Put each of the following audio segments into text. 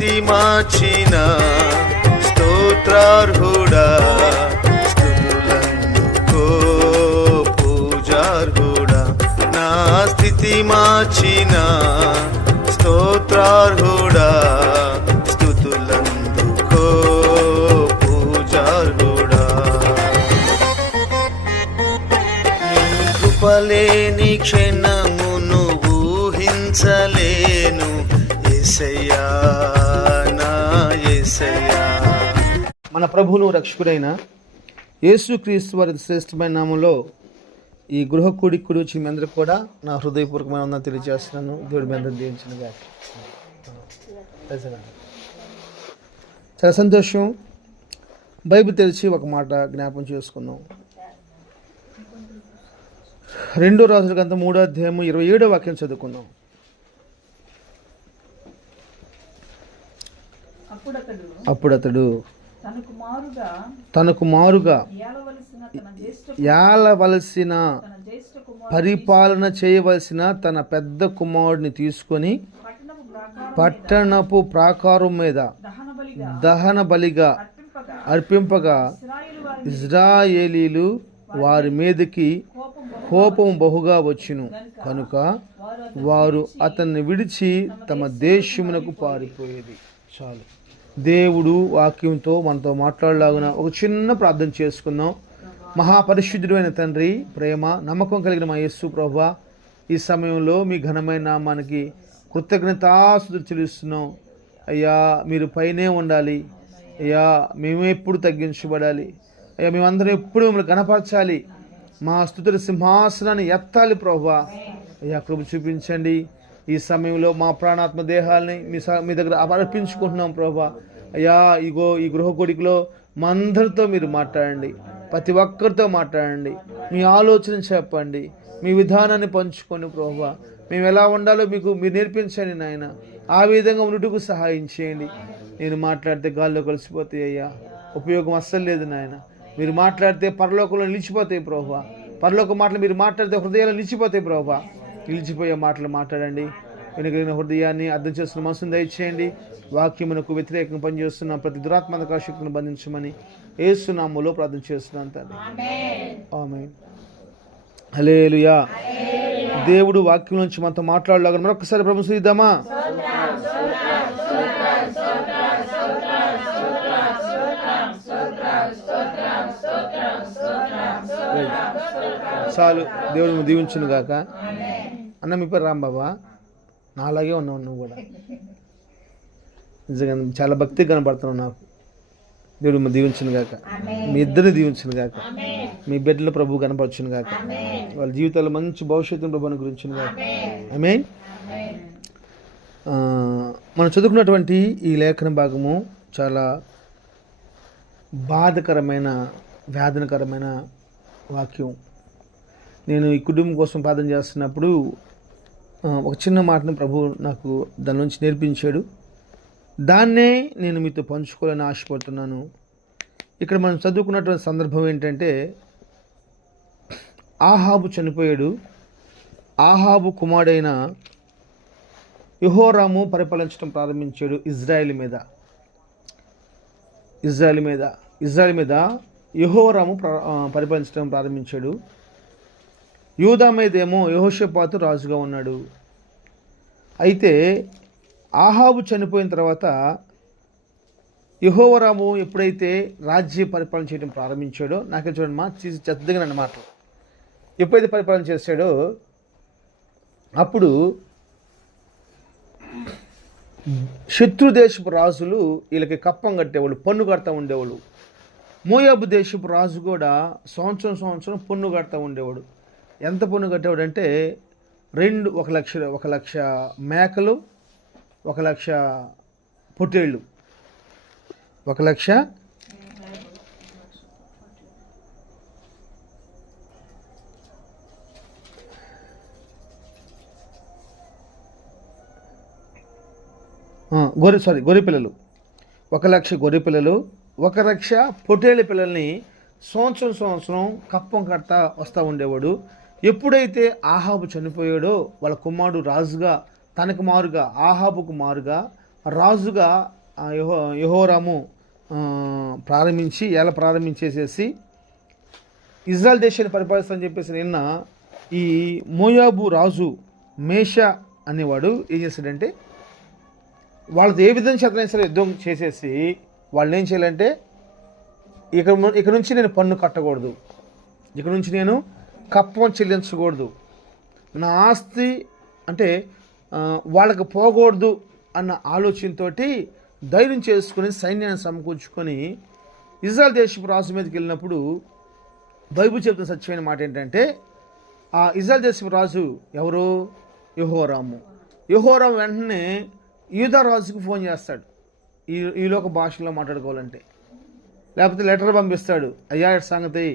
స్థితి మార్చిన స్తోత్రార్హుడా, స్తుతులందుకో పూజార్హుడా. నా స్థితి మార్చిన స్తోత్రార్హుడా, స్తుతులందుకో పూజార్హుడా. కృపలేని క్షణమును ఊహించలేను యేసయ్యా, నా యేసయ్యా. మన ప్రభువును రక్షకుడైన యేసుక్రీస్తు వారి శ్రేష్టమైన నామంలో ఈ గృహ కూడికి వచ్చి మీ అందరికి కూడా నా హృదయపూర్వకమైన వందనాలు తెలియజేస్తున్నాను. దేవుడి మీ అందరూ దీవించినగా. చాలా సంతోషం. బైబిల్ తెరిచి ఒక మాట జ్ఞాపం చేసుకుందాం. 2 రాజుల గ్రంథం 3వ అధ్యాయము 27వ వాక్యం చదువుకుందాం. అప్పుడు అతడు తనకు మారుగా ఏలవలసిన పరిపాలన చేయవలసిన తన పెద్ద కుమారుడిని తీసుకొని పట్టణపు ప్రాకారం మీద దహన బలిగా అర్పింపగా ఇజ్రాయేలీలు వారి మీదకి కోపం బహుగా వచ్చును కనుక వారు అతన్ని విడిచి తమ దేశమునకు పారిపోయేది. చాలు. దేవుడు వాక్యంతో మనతో మాట్లాడలాగున ఒక చిన్న ప్రార్థన చేసుకుందాం. మహాపరిశుద్ధుడైన తండ్రి, ప్రేమ నమ్మకం కలిగిన మా యేసు ప్రభువా, ఈ సమయంలో మీ ఘనమైన నామానికి కృతజ్ఞతాస్తుతులు చెల్లిస్తున్నాం. అయ్యా, మీరు పైనే ఉండాలి. అయ్యా, మేము ఎప్పుడు తగ్గించబడాలి. అయ్యా, మేమందరం ఎప్పుడు మిమ్మల్ని గణపరచాలి. మా స్తుతుల సింహాసనాన్ని ఎత్తాలి ప్రభువా. అయ్యా, కృప చూపించండి. ఈ సమయంలో మా ప్రాణాత్మ దేహాలని మీ దగ్గర అర్పించుకుంటున్నాం ప్రభువా. అయ్యా, ఇగో ఈ గృహ కొడికలో మా అందరితో మీరు మాట్లాడండి. ప్రతి ఒక్కరితో మాట్లాడండి. మీ ఆలోచన చెప్పండి. మీ విధానాన్ని పంచుకోండి ప్రభువా. మేము ఎలా ఉండాలో మీరు నేర్పించండి నాయన. ఆ విధంగా ఉన్నట్టుకు సహాయం చేయండి. నేను మాట్లాడితే గాల్లో కలిసిపోతాయి అయ్యా, ఉపయోగం అస్సలు లేదు నాయన. మీరు మాట్లాడితే పరలోకంలో నిలిచిపోతాయి ప్రభువా. పరలోక మాటలు మీరు మాట్లాడితే హృదయాలు నిలిచిపోతాయి ప్రభువా. నిలిచిపోయే మాటలు మాట్లాడండి. వెనుకలిగిన హృదయాన్ని అర్థం చేస్తున్న మనసును దయచేయండి. వాక్యమునకు వ్యతిరేకంగా పనిచేస్తున్న ప్రతి దురాత్మక శక్తిని బంధించమని యేసు నామములో ప్రార్థన చేస్తున్నాను తండ్రి. ఆమేన్. హల్లెలూయా. దేవుడు వాక్యం నుంచి మనతో మాట్లాడలాగా మరొకసారి ప్రభువుని స్తుతిద్దామా? చాలు. దేవుడు దీవించును గాక. అన్న, మీ పేరు రాంబాబా? నాలాగే ఉన్నావు నువ్వు కూడా. నిజంగా చాలా భక్తి కనబడుతున్నావు నాకు. దేవుడు దీవించును గాక. మీ ఇద్దరిని దీవించును గాక. మీ బిడ్డల ప్రభు కనపరచును గాక. వాళ్ళ జీవితాల్లో మంచి భవిష్యత్తును ప్రభు అనుగ్రహించును గాక. ఆమేన్. మనం చదువుకున్నటువంటి ఈ లేఖన భాగము చాలా బాధకరమైన, వేదనకరమైన వాక్యం. నేను ఈ కుటుంబం కోసం ప్రార్థన చేస్తున్నప్పుడు ఒక చిన్న మాటను ప్రభు నాకు దాని నుంచి నేర్పించాడు. దాన్నే నేను మీతో పంచుకోవాలని ఆశపడుతున్నాను. ఇక్కడ మనం చదువుకున్నటువంటి సందర్భం ఏంటంటే, ఆహాబు చనిపోయాడు. ఆహాబు కుమారుడైన యెహోరాము పరిపాలించడం ప్రారంభించాడు ఇజ్రాయెల్ మీద యెహోరాము పరిపాలించడం ప్రారంభించాడు. యూదా మీదేమో యెహోషాపాతు రాజుగా ఉన్నాడు. అయితే ఆహాబు చనిపోయిన తర్వాత యెహోరాము ఎప్పుడైతే రాజ్య పరిపాలన చేయడం ప్రారంభించాడో, నాకే చూడండి మా చెత్తగా అన్నమాట, ఎప్పుడైతే పరిపాలన చేశాడో అప్పుడు శత్రుదేశపు రాజులు వీళ్ళకి కప్పం కట్టేవాళ్ళు, పన్ను కడతా ఉండేవాళ్ళు. మోయాబు దేశపు రాజు కూడా సంవత్సరం పన్ను కడతా ఉండేవాడు. ఎంత పన్ను కట్టేవాడు అంటే 1,00,000 మేకలు, 1,00,000 పొట్టేళ్ళు, 1,00,000 గొర్రె పిల్లలు, 1,00,000 గొర్రె పిల్లలు, 1,00,000 పొట్టేళ్ళ పిల్లల్ని సంవత్సరం కప్పం కడతా వస్తూ ఉండేవాడు. ఎప్పుడైతే ఆహాబు చనిపోయాడో వాళ్ళ కుమారుడు రాజుగా తనకు మారుగా, ఆహాబుకు మారుగా రాజుగా యెహోరాము ప్రారంభించేసేసి ఇజ్రాయెల్ దేశాన్ని పరిపాలిస్తానని చెప్పేసి నిన్న ఈ మోయాబు రాజు మేష అనేవాడు ఏం చేశాడంటే వాళ్ళతో ఏ విధంగా చేతనైనా సరే యుద్ధం చేసేసి వాళ్ళని ఏం చేయాలంటే ఇక్కడ నుంచి నేను పన్ను కట్టకూడదు, ఇక్కడ నుంచి నేను కప్పం చెల్లించకూడదు, నా ఆస్తి అంటే వాళ్ళకి పోకూడదు అన్న ఆలోచనతో ధైర్యం చేసుకుని సైన్యాన్ని సమకూర్చుకొని ఇజ్రాయెల్ దేశపు రాజు మీదకి వెళ్ళినప్పుడు బైబిల్ చెప్తున్న సత్యమైన మాట ఏంటంటే ఆ ఇజ్రాయెల్ దేశపు రాజు ఎవరు? యెహోరాము వెంటనే యూదా రాజుకు ఫోన్ చేస్తాడు ఈ లోక భాషలో మాట్లాడుకోవాలంటే, లేకపోతే లెటర్ పంపిస్తాడు, అయ్యా సంగతి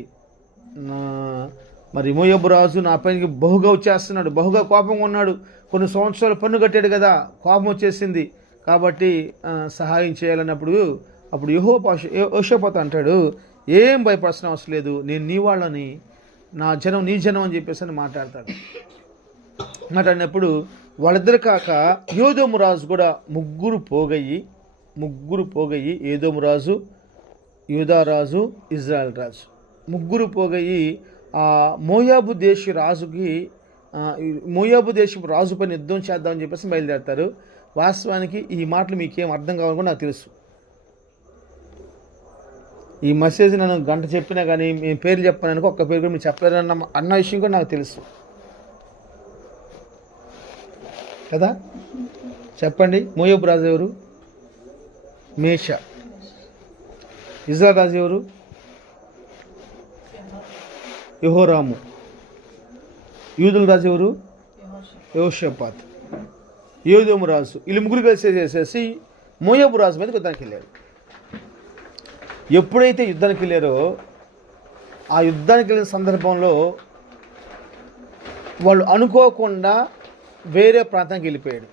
మరి మోయాబు రాజు నా పైనకి బహుగా వచ్చేస్తున్నాడు, బహుగా కోపంగా ఉన్నాడు, కొన్ని సంవత్సరాలు పన్ను కట్టాడు కదా, కోపం వచ్చేసింది కాబట్టి సహాయం చేయాలన్నప్పుడు అప్పుడు యెహోషాపాతు అంటాడు, ఏం భయపడాల్సిన అవసరం లేదు, నేను నీ వాళ్ళని, నా జనం నీ జనం అని చెప్పేసి అని మాట్లాడినప్పుడు వాళ్ళిద్దరు కాక యోదోము రాజు కూడా ముగ్గురు పోగయ్యి ఏదోము రాజు, యూదా రాజు, ఇజ్రాయెల్ రాజు ముగ్గురు పోగయ్యి ఆ మోయాబు దేశపు రాజు పైన యుద్ధం చేద్దామని చెప్పేసి బయలుదేరతారు. వాస్తవానికి ఈ మాటలు మీకేం అర్థం కావాలని నాకు తెలుసు. ఈ మెసేజ్ నన్ను గంట చెప్పినా కానీ మేము పేర్లు చెప్పాను ఒక్క పేరు కూడా మీరు చెప్పారన్న విషయం కూడా నాకు తెలుసు కదా. చెప్పండి, మోయాబు రాజు ఎవరు? మేష. ఇజ్రాయెల్ రాజు ఎవరు? యెహోరాము. యూదుల రాజు ఎవరు? యెహోషాపాతు. యోదోము రాజు. వీళ్ళు ముగ్గురు కలిసేసేసి మోయాబు రాజు మీద యుద్ధానికి వెళ్ళారు. ఎప్పుడైతే యుద్ధానికి వెళ్ళారో ఆ యుద్ధానికి వెళ్ళిన సందర్భంలో వాళ్ళు అనుకోకుండా వేరే ప్రాంతానికి వెళ్ళిపోయాడు.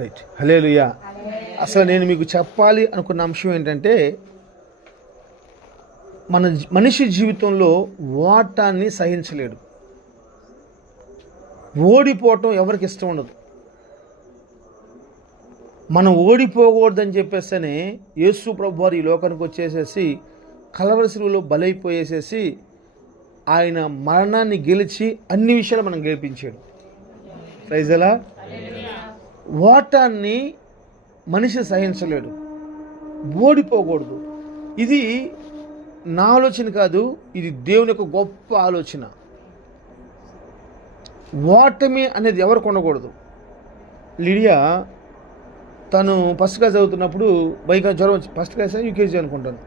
రైట్, హల్లెలూయా. అసలు నేను మీకు చెప్పాలి అనుకున్న అంశం ఏంటంటే మనిషి జీవితంలో ఓటాన్ని సహించలేడు. ఓడిపోవటం ఎవరికి ఇష్టం ఉండదు. మనం ఓడిపోకూడదని చెప్పేసి యేసు ప్రభువారు ఈ లోకానికి వచ్చేసేసి కలవరి శిలువలో బలైపోయేసేసి ఆయన మరణాన్ని గెలిచి అన్ని విషయాలు మనం గెలిపించాడు. ప్రైజ్ ఎలా. ఓటాన్ని మనిషి సహించలేడు, ఓడిపోకూడదు. ఇది నా ఆలోచన కాదు, ఇది దేవుని యొక్క గొప్ప ఆలోచన. ఓటమి అనేది ఎవరికి ఉండకూడదు. లిడియా తను ఫస్ట్ క్లాస్ చదువుతున్నప్పుడు బైక్ జ్వరం వచ్చి, ఫస్ట్ క్లాస్ యూకేజీ అనుకుంటాను,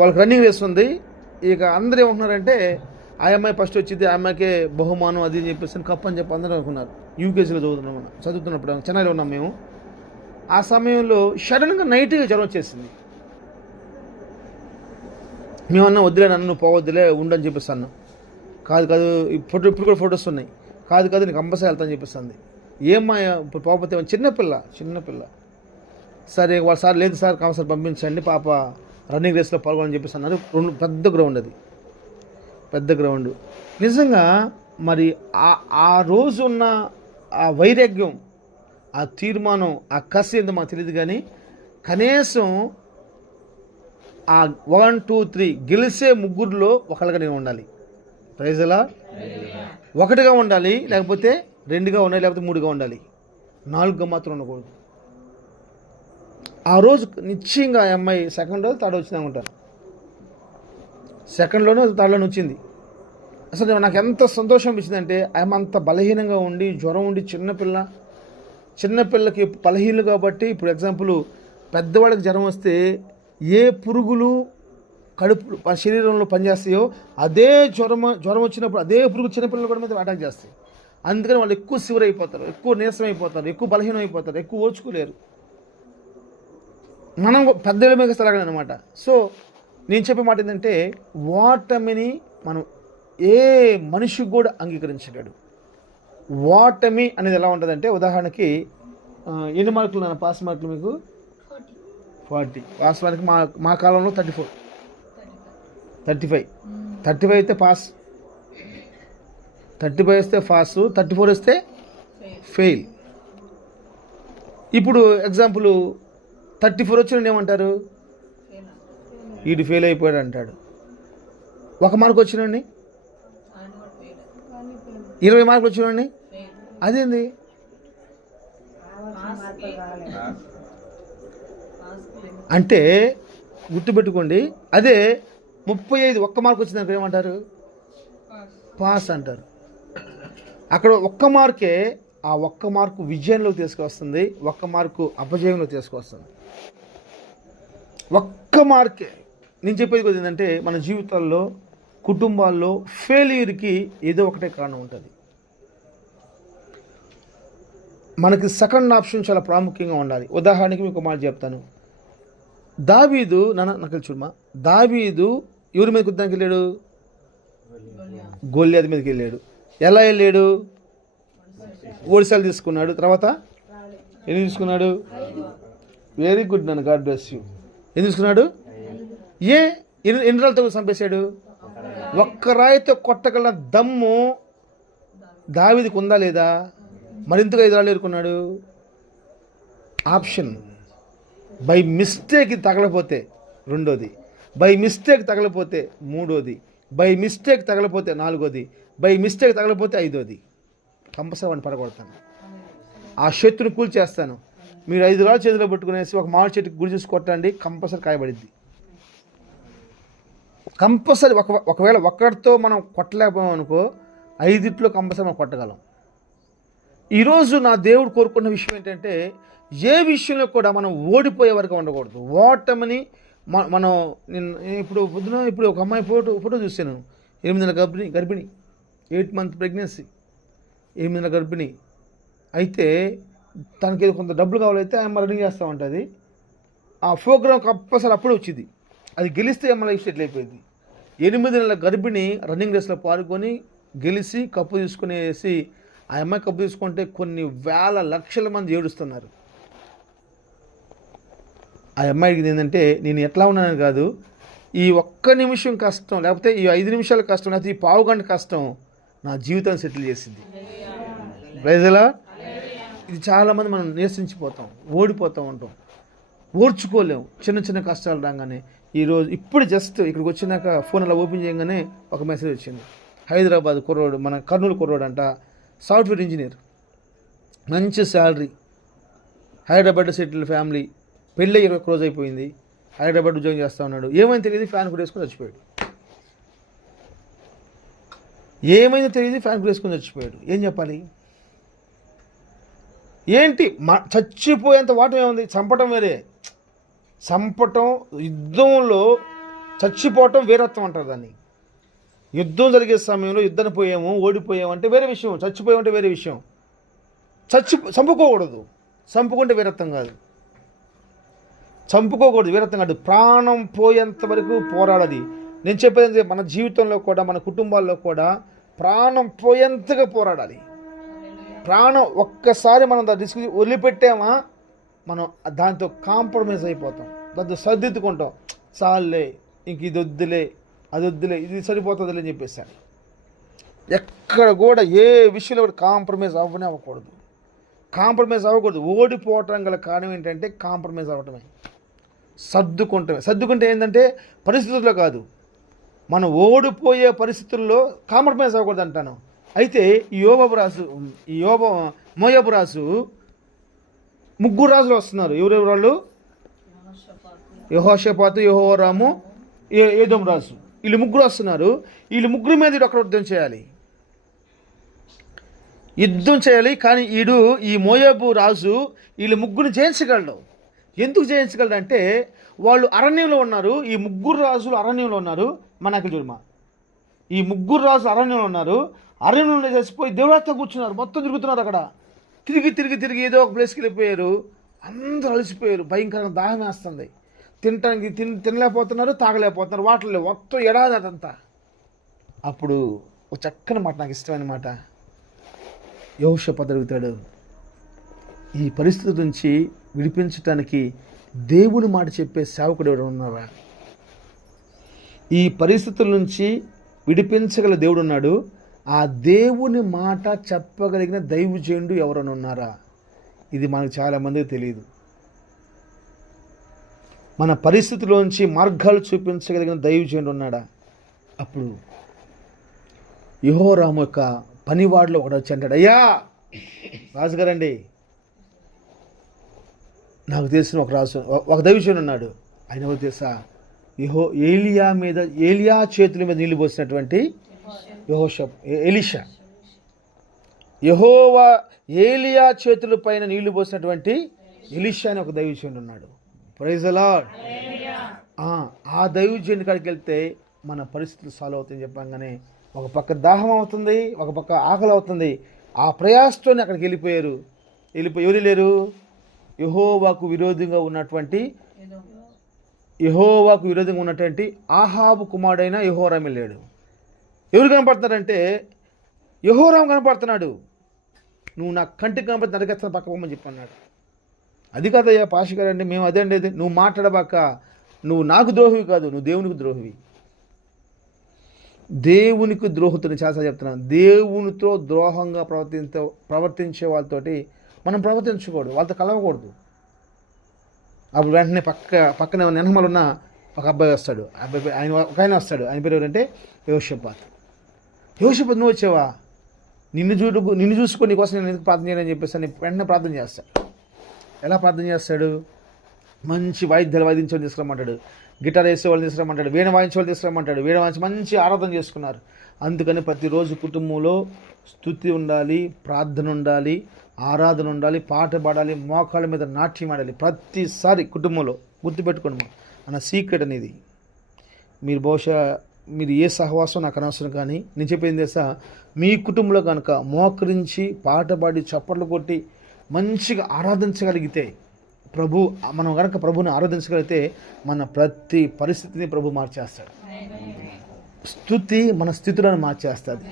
వాళ్ళకి రన్నింగ్ రేస్ ఉంది. ఇక అందరూ ఏమంటున్నారంటే ఆ అమ్మాయి ఫస్ట్ వచ్చింది, ఆ అమ్మాయికే బహుమానం అది అని చెప్పేసి కప్ అని చెప్పి అందరూ అనుకున్నారు. యూకేజీలో చదువుతున్నప్పుడు చెన్నైలో ఉన్నాం మేము. ఆ సమయంలో సడన్గా నైట్గా జ్వరం వచ్చేసింది. మేమన్నా వద్దులే నన్ను, నువ్వు పోవద్దులే ఉండని చెప్పేసి అన్నాం. కాదు ఇప్పుడు కూడా ఫొటోస్ ఉన్నాయి. కాదు నీకు కంపల్సరీ వెళ్తాను చెప్పేస్తుంది. ఏమ్మా ఇప్పుడు పోకపోతే చిన్నపిల్ల. సరే వాళ్ళు సార్ లేదు సార్ కంపల్సరీ పంపించండి, పాప రన్నింగ్ రేస్లో పాల్గొనని చెప్పేసి అన్నారు. పెద్ద గ్రౌండ్ నిజంగా. మరి ఆ రోజు ఉన్న ఆ వైరాగ్యం, ఆ తీర్మానం, ఆ కసి ఏందో మాకు తెలియదు, కానీ కనీసం ఆ 1, 2, 3 గెలిచే ముగ్గురులో ఒకళ్ళగా నేను ఉండాలి. ప్రైజ్ ఎలా. ఒకటిగా ఉండాలి, లేకపోతే 2గా ఉండాలి, లేకపోతే 3గా ఉండాలి, 4గా మాత్రం ఉండకూడదు. ఆ రోజు నిశ్చయంగా ఆ అమ్మాయి సెకండ్ రోజు థర్డ్ వచ్చింది అనుకుంటాను. సెకండ్లోనే థర్డ్లోనే వచ్చింది. అసలు నాకు ఎంత సంతోషం అనిపించిందంటే ఆమె అంత బలహీనంగా ఉండి, జ్వరం ఉండి, చిన్నపిల్లకి బలహీనలు కాబట్టి. ఇప్పుడు ఎగ్జాంపుల్ పెద్దవాళ్ళకి జ్వరం వస్తే ఏ పురుగులు కడుపు శరీరంలో పనిచేస్తాయో అదే జ్వరం వచ్చినప్పుడు అదే పురుగు చిన్నపిల్లల కూడా మీద అటాక్ చేస్తాయి. అందుకని వాళ్ళు ఎక్కువ సివర్ అయిపోతారు, ఎక్కువ నీరసం అయిపోతారు, ఎక్కువ బలహీనం అయిపోతారు, ఎక్కువ ఓర్చుకోలేరు. మనం పెద్దల మీద సలగడం అనమాట. సో నేను చెప్పే మాట ఏంటంటే ఓటమిని మనం ఏ మనిషి కూడా అంగీకరించలేడు. ఓటమి అనేది ఎలా ఉంటుందంటే, ఉదాహరణకి ఎన్ని మార్కులు నాన్న పాస్ మార్కులు మీకు? 40. వాస్తవానికి మా కాలంలో 35 అయితే పాస్. 35 వస్తే పాస్, 34 వస్తే ఫెయిల్. ఇప్పుడు ఎగ్జాంపుల్ 34 వచ్చిన ఏమంటారు? వీడు ఫెయిల్ అయిపోయాడు అంటాడు. 1 మార్క్ వచ్చినండి, 20 మార్కులు వచ్చినండి, అదేంది? అంటే గుర్తుపెట్టుకోండి, అదే 35 1 మార్క్ వచ్చిందనుకో ఏమంటారు? పాస్ అంటారు. అక్కడ 1 మార్కే ఆ 1 మార్కు విజయంలోకి తీసుకొస్తుంది, 1 మార్కు అపజయంలోకి తీసుకొస్తుంది. 1 మార్కే. నేను చెప్పేది కొద్ది ఏంటంటే మన జీవితాల్లో, కుటుంబాల్లో ఫెయిల్యూర్కి ఏదో ఒకటే కారణం ఉంటుంది. మనకి సెకండ్ ఆప్షన్ చాలా ప్రాముఖ్యంగా ఉండాలి. ఉదాహరణకి మీకు మాట చెప్తాను. దావీదు నాకు చూడమా, దావీదు ఎవరి మీద యుద్ధానికి వెళ్ళాడు? గొల్యాతు మీదకి వెళ్ళాడు. ఎలా వెళ్ళాడు? ఓడిసాలు తీసుకున్నాడు. తర్వాత ఎన్ని తీసుకున్నాడు? వెరీ గుడ్ నన్ను, గాడ్ బ్లెస్ యూ. ఎన్ని తీసుకున్నాడు? ఎన్ని రాళ్ళతో చంపేశాడు? 1 రాయితో కొట్టగల దమ్ము దావీదుకు ఉందా లేదా? మరింతగా 5 రాళ్ళు ఏరుకున్నాడు. ఆప్షన్ బై మిస్టేక్ తగలపోతే రెండోది, బై మిస్టేక్ తగలపోతే మూడోది, బై మిస్టేక్ తగలపోతే నాలుగోది, బై మిస్టేక్ తగలపోతే 5వది. కంపల్సరీ వాడిని పడగొడతాను, ఆ శత్రుని కూల్చేస్తాను. మీరు 5 రాళ్ళు చేతిలో పెట్టుకునేసి ఒక మామిడి చెట్టుకి గురి చూసి కొట్టండి, కంపల్సరీ కాయబడిద్ది. కంపల్సరీ ఒకవేళ ఒక్కడితో మనం కొట్టలేకపోయాం అనుకో, 5 కంపల్సరీ మనం కొట్టగలం. ఈరోజు నా దేవుడు కోరుకున్న విషయం ఏంటంటే, ఏ విషయంలో కూడా మనం ఓడిపోయే వరకు ఉండకూడదు. ఓటమిని మనం ఇప్పుడు పొద్దున ఒక అమ్మాయి ఫోటో చూశాను. 8 నెలల గర్భిణి 8 మంత్ ప్రెగ్నెన్సీ, 8 నెలల గర్భిణి. అయితే తనకి ఏదో కొంత డబ్బులు కావాలైతే ఆమె రన్నింగ్ చేస్తూ ఉంటుంది. ఆ ప్రోగ్రామ్ కంపల్సరీ అప్పుడే వచ్చింది. అది గెలిస్తే ఆమె లైఫ్ సెటిల్ అయిపోయింది. 8 నెలల గర్భిణి రన్నింగ్ రేస్లో పాల్గొని గెలిచి కప్పు తీసుకునేసి, ఆ అమ్మాయి కప్పు తీసుకుంటే కొన్ని వేల లక్షల మంది ఏడుస్తున్నారు. ఆ అమ్మాయికి ఏంటంటే, నేను ఎట్లా ఉన్నానని కాదు, ఈ 1 నిమిషం కష్టం, లేకపోతే ఈ 5 నిమిషాల కష్టం, లేకపోతే ఈ పావు గంట కష్టం నా జీవితాన్ని సెటిల్ చేసింది. ప్రైజ్లా. ఇది చాలామంది మనం నిరసించిపోతాం, ఓడిపోతూ ఉంటాం, ఓర్చుకోలేము. చిన్న చిన్న కష్టాలు రాగానే ఈరోజు ఇప్పుడు జస్ట్ ఇక్కడికి వచ్చినాక ఫోన్ అలా ఓపెన్ చేయగానే ఒక మెసేజ్ వచ్చింది. హైదరాబాద్ కుర్రోడు, మన కర్నూలు కుర్రోడు అంట, సాఫ్ట్వేర్ ఇంజనీర్, మంచి శాలరీ, హైదరాబాద్ సెటిల్ ఫ్యామిలీ, పెళ్ళి 21 రోజు అయిపోయింది, హైదరాబాద్ ఉద్యోగం చేస్తూ ఉన్నాడు. ఏమైంది తెలియదు, ఫ్యాన్ కూడా వేసుకొని చచ్చిపోయాడు. ఏమైందో తెలియదు, ఫ్యాన్ కూడా వేసుకొని చచ్చిపోయాడు. ఏం చెప్పాలి? ఏంటి చచ్చిపోయేంత వాటం ఏముంది? చంపటం వేరే, చంపటం యుద్ధంలో చచ్చిపోవటం వేరత్వం అంటారు దాన్ని. యుద్ధం జరిగే సమయంలో యుద్ధాన్ని పోయాము, ఓడిపోయాము అంటే వేరే విషయం, చచ్చిపోయామంటే వేరే విషయం. చంపుకోకూడదు, చంపుకుంటే వీరత్వం కాదు. చంపుకోకూడదు, వీరత్వం కాదు. ప్రాణం పోయేంత వరకు పోరాడాలి. నేను చెప్పేది మన జీవితంలో కూడా, మన కుటుంబాల్లో కూడా ప్రాణం పోయేంతగా పోరాడాలి. ప్రాణం ఒక్కసారి మనం దాన్ని రిస్క్ వదిలిపెట్టామా, మనం దాంతో కాంప్రమైజ్ అయిపోతాం, దాంతో సర్దిద్దుకుంటాం. చాలులే, ఇంక ఇది వద్దులే, అది వద్దులే, ఇది సరిపోతుందిలే అని చెప్పేసాను. ఎక్కడ కూడా ఏ విషయంలో కూడా కాంప్రమైజ్ అవ్వకూడదు. కాంప్రమైజ్ అవ్వకూడదు. ఓడిపోవటం గల కారణం ఏంటంటే కాంప్రమైజ్ అవ్వటమే, సర్దుకుంటే ఏంటంటే పరిస్థితుల్లో కాదు, మనం ఓడిపోయే పరిస్థితుల్లో కాంప్రమైజ్ అవ్వకూడదు అంటాను. అయితే ఈ మోయాబు రాజు 3 రాజులు వస్తున్నారు. ఎవరెవరు వాళ్ళు? యెహోషాపాతు, యెహోరాము, ఏదోము రాజు. వీళ్ళు 3 వస్తున్నారు. వీళ్ళు 3 మీద ఒకరు యుద్ధం చేయాలి. కానీ ఈ మోయాబు రాజు వీళ్ళు 3 జయించగలడు. ఎందుకు జయించగలడు అంటే, వాళ్ళు అరణ్యంలో ఉన్నారు. ఈ 3 రాజులు అరణ్యంలో ఉన్నారు. మనకి చూడమా, ఈ 3 రాజులు అరణ్యంలో ఉన్నారు. అరణ్యంలో చేసిపోయి దేవుడితో కూర్చున్నారు. మొత్తం తిరుగుతున్నారు. అక్కడ తిరిగి ఏదో ఒక ప్లేస్కి వెళ్ళిపోయారు. అందరూ అలసిపోయారు. భయంకరంగా దాహం వేస్తుంది. తినటానికి తినలేకపోతున్నారు, తాగలేకపోతున్నారు. వాటర్ లేవు, మొత్తం ఎడాది అదంతా. అప్పుడు ఒక చక్కని మాట, నాకు ఇష్టమైన మాట, యెహోషాపాతు అడుగుతాడు, ఈ పరిస్థితి నుంచి విడిపించటానికి దేవుని మాట చెప్పే సేవకుడు ఎవరు ఉన్నారా? ఈ పరిస్థితుల నుంచి విడిపించగల దేవుడు ఉన్నాడు. ఆ దేవుని మాట చెప్పగలిగిన దైవజనుడు ఎవరైనా ఉన్నారా? ఇది మనకు చాలామందికి తెలియదు. మన పరిస్థితిలోంచి మార్గాలు చూపించగలిగిన దైవజనుడు ఉన్నాడా? అప్పుడు యెహోరాము యొక్క పనివాడిలో ఒకడు వచ్చి అంటాడు, అయ్యా రాజుగారండి, నాకు తెలిసిన ఒక దైవజనుడు ఉన్నాడు. ఆయన ఎవరు తెలుసా? ఏలియా చేతుల మీద నీళ్లు పోసినటువంటి ఎలీషా. యెహోవా ఏలియా చేతుల పైన నీళ్లు పోసినటువంటి ఎలీషా అని ఒక దైవజనుడు ఉన్నాడు. Praise the lord. ఆ దైవజనుడి కాడికి వెళ్తే మన పరిస్థితులు సాల్వ్ అవుతాయని చెప్పంగానే ఒక పక్క దాహం అవుతుంది, ఒక పక్క ఆకలి అవుతుంది. ఆ ప్రయాసతోనే అక్కడికి వెళ్ళిపోయి ఎవరు లేరు? యెహోవాకు విరోధంగా ఉన్నటువంటి ఆహాబు కుమారుడైన యెహోరాము వెళ్ళాడు. ఎవరు కనపడుతున్నారంటే యెహోరాము కనపడుతున్నాడు. నువ్వు నా కంటికి కనపడితే నరికేస్తాను, పక్క పోమని చెప్పన్నాడు. అది కాదయ్యా పాష గారండి, మేము అదే అండి, నువ్వు మాట్లాడబాక, నువ్వు నాకు ద్రోహివి కాదు, నువ్వు దేవునికి ద్రోహివి. దేవునికి ద్రోహుతుని చాలాసార్లు చెప్తున్నాను. దేవునితో ద్రోహంగా ప్రవర్తించే వాళ్ళతోటి మనం ప్రవర్తించకూడదు, వాళ్ళతో కలవకూడదు. అప్పుడు వెంటనే పక్కన నెనమలు ఉన్న ఒక అబ్బాయి వస్తాడు. ఆయన వస్తాడు. ఆయన పేరు ఎవరంటే యెహోషాపాతు. నువ్వు వచ్చావా? నిన్ను చూసుకొని నీకోసం నేను ఎందుకు ప్రార్థన చేయని చెప్పేసి వెంటనే ప్రార్థన చేస్తాడు. ఎలా ప్రార్థన చేస్తాడు? మంచి వాయిద్యాలు వాయించే వాళ్ళు తీసుకురమ్మంటాడు, గిటార్ వేసే వాళ్ళు తీసుకురమ్మంటాడు, వీణ వాయించే వాళ్ళు తీసుకురమ్మంటాడు. వీణ వాయించి మంచి ఆరాధన చేసుకున్నారు. అందుకని ప్రతిరోజు కుటుంబంలో స్తుతి ఉండాలి, ప్రార్థన ఉండాలి, ఆరాధన ఉండాలి, పాట పాడాలి, మోకాళ్ళ మీద నాట్యం ఆడాలి ప్రతిసారి కుటుంబంలో. గుర్తుపెట్టుకోండి అన్న సీక్రెట్ అనేది. మీరు ఏ సహవాసం నాకు అనవసరం, కానీ నేను చెప్పింది తెలుసా, మీ కుటుంబంలో కనుక మోకరించి పాట పాడి చప్పట్లు కొట్టి మంచిగా ఆరాధించగలిగితే, మనం కనుక ప్రభుని ఆరాధించగలిగితే మన ప్రతి పరిస్థితిని ప్రభు మార్చేస్తాడు. స్తుతి మన స్థితులను మార్చేస్తుంది.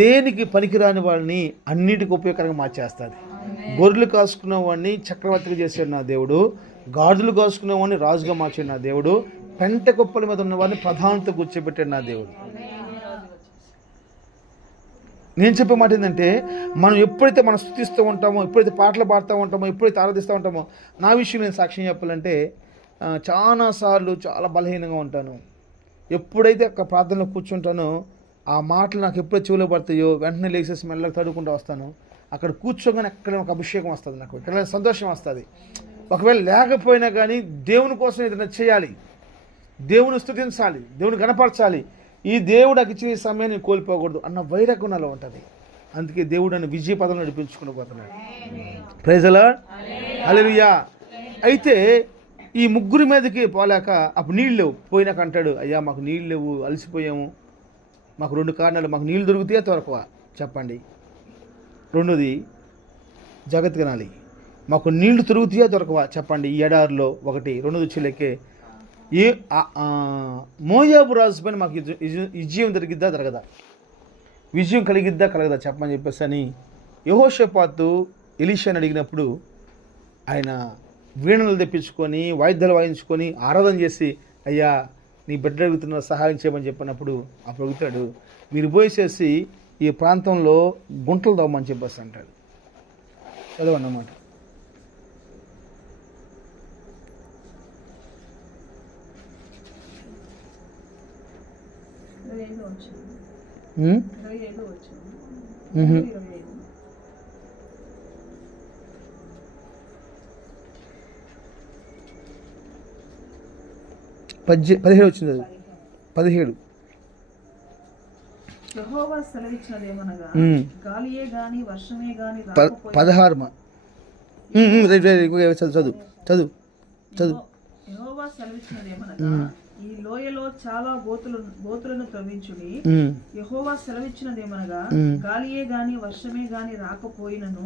దేనికి పనికిరాని వాళ్ళని అన్నిటికీ ఉపయోగకరంగా మార్చేస్తుంది. గొర్రెలు కాసుకున్న వాడిని చక్రవర్తిగా చేశాడు నా దేవుడు, గాడిదలు కాసుకునే వాడిని రాజుగా మార్చాడు నా దేవుడు, పెంట కుప్పల మీద ఉన్న వాడిని ప్రధానంతో కూర్చోబెట్టాడు నా దేవుడు. నేను చెప్పే మాట ఏంటంటే, మనం ఎప్పుడైతే మనం స్తుతిస్తూ ఉంటామో, ఎప్పుడైతే పాటలు పాడుతూ ఉంటామో, ఎప్పుడైతే ఆరాధిస్తూ ఉంటామో, నా విషయం నేను సాక్ష్యం చెప్పాలంటే చాలాసార్లు చాలా బలహీనంగా ఉంటాను. ఎప్పుడైతే అక్కడ ప్రార్థనలో కూర్చుంటానో ఆ మాటలు నాకు ఎప్పుడైతే చెవులో పడతాయో వెంటనే లేచేసి మెల్లగా తడుకుంటూ వస్తాను. అక్కడ కూర్చోగానే అక్కడ ఒక అభిషేకం వస్తుంది, నాకు ఇక్కడ సంతోషం వస్తుంది. ఒకవేళ లేకపోయినా కానీ దేవుని కోసం ఏదైనా చేయాలి, దేవుని స్తుతించాలి, దేవుని కనపరచాలి, ఈ దేవుడు నాకు ఇచ్చిన సమయాన్ని కోల్పోకూడదు అన్న వైరాగ్యం నాలో ఉంటుంది. అందుకే దేవుడు నన్ను విజయ పదం నడిపించుకుని పోతున్నాడు. ప్రైజ్ ది లార్డ్, హల్లెలూయా. అయితే ఈ ముగ్గురి మీదకి పోలేక అప్పుడు నీళ్ళు లేవు. పోయినాక అంటాడు, అయ్యా మాకు నీళ్ళు లేవు, అలసిపోయాము, మాకు 2 కారణాలు, మాకు నీళ్ళు దొరుకుతాయా దొరకవా చెప్పండి. రెండోది జగత్ కనాలి, మాకు నీళ్లు దొరుకుతాయా దొరకవా చెప్పండి ఈ ఎడారిలో. ఒకటి. రెండోది వచ్చేలకే మోయాబు రాజు పైన మాకు విజయం దొరికిద్దా దొరకదా, విజయం కలిగిద్దా కలగదా చెప్పమని చెప్పేసి అని యెహోషాపాతు ఎలీషాని అడిగినప్పుడు ఆయన వీణలు తెప్పించుకొని వాయిద్యాలు వాయించుకొని ఆరాధన చేసి, అయ్యా నీ బిడ్డ అడుగుతున్న సహాయం చేయమని చెప్పినప్పుడు అప్పుడు అడుగుతాడు, మీరు పోయేసేసి ఈ ప్రాంతంలో గుంటలు తవ్వమని చెప్పేసి అంటాడు. చదవన్నమాట. పదిహేడు వచ్చింది. 17 యెహోవా సెలవిచ్చినదేమనగా గాలియే గాని వర్షమే గాని 16 చదువు. యెహోవా సెలవిచ్చినదేమనగా ఈ లోయలో చాలా గోతులను త్రవ్వించుడి. యెహోవా సెలవిచ్చినదేమనగా గాలియే గాని వర్షమే గాని రాకపోయినను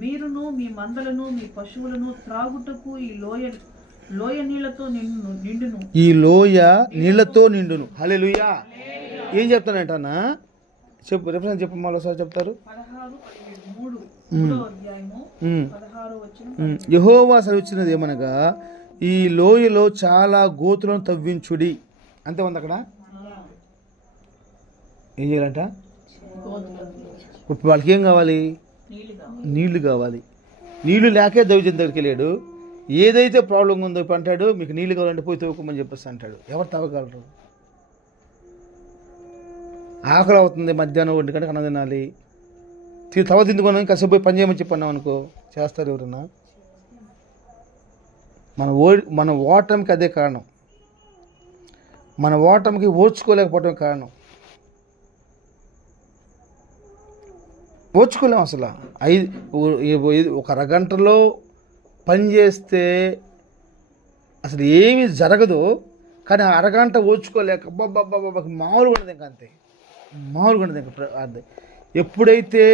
మీరును మీ మందలను మీ పశువులను త్రాగుటకు ఈ లోయ నీళ్లతో నిండును. ఈ లోయ నీళ్లతో నిండును. హల్లెలూయా. ఏం చెప్తానంటన్నా చెప్పు, రిఫరెన్స్ చెప్పు, మరోసారి చెప్తారు. 16 యెహోవా సెలవిచ్చినది ఏమనగా ఈ లోయలో చాలా గోతులను తవ్వించుడి. అంతే ఉంది. అక్కడ ఏం చేయాలంట? ఇప్పుడు వాళ్ళకి ఏం కావాలి? నీళ్లు కావాలి. నీళ్లు లేకే దైవజన్ దగ్గరికి వెళ్ళాడు. ఏదైతే ప్రాబ్లం ఉందో ఇప్పుడు అంటాడు, మీకు నీళ్లు కావాలంటే పోయి తవ్వుకోమని చెప్పేసి అంటాడు. ఎవరు తవ్వగలరు? ఆకలి అవుతుంది, మధ్యాహ్నం 1 గంటలకు అన్నం తినాలి, తవ తిందుకున్నాను కాసేపు పోయి పని చేయమని చెప్పన్నాం అనుకో, చేస్తారు ఎవరన్నా? మన ఓటమికి అదే కారణం. మన ఓటమికి ఓర్చుకోలేకపోవటం కారణం. ఓర్చుకోలేం అసలు. 1 అరగంటలో పని చేస్తే అసలు ఏమీ జరగదు. కానీ ఆ అరగంట ఓర్చుకోలేక బాబా మామూలుగా ఉండదు. ఇంకా అంతే, మామూలుగా ఉండదు. ఇంకా అర్థం ఎప్పుడైతే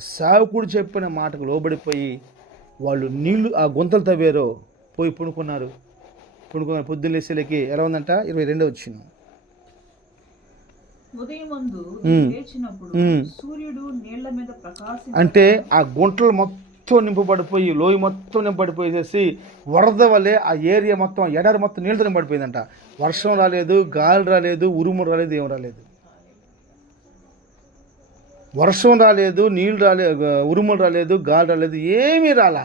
సావుకుడు చెప్పిన మాటకు లోబడిపోయి వాళ్ళు నీళ్లు ఆ గుంతలు తవ్వారో, పోయి పుణుకున్నారు. పొద్దున్న లేసేలకి ఎలా ఉందంట? 22 వచ్చింది. అంటే ఆ గుంటలు మొత్తం నింపబడిపోయి, లోయ మొత్తం నింపబడిపోయేసి వరద వల్లే ఆ ఏరియా మొత్తం, ఎడారి మొత్తం నీళ్ళతో నింపబడిపోయిందంట. వర్షం రాలేదు, గాలి రాలేదు, ఉరుము రాలేదు, ఏం రాలేదు. వర్షం రాలేదు, నీళ్ళు రాలేదు, ఉరుములు రాలేదు, గాలి రాలేదు, ఏమీ రాలా.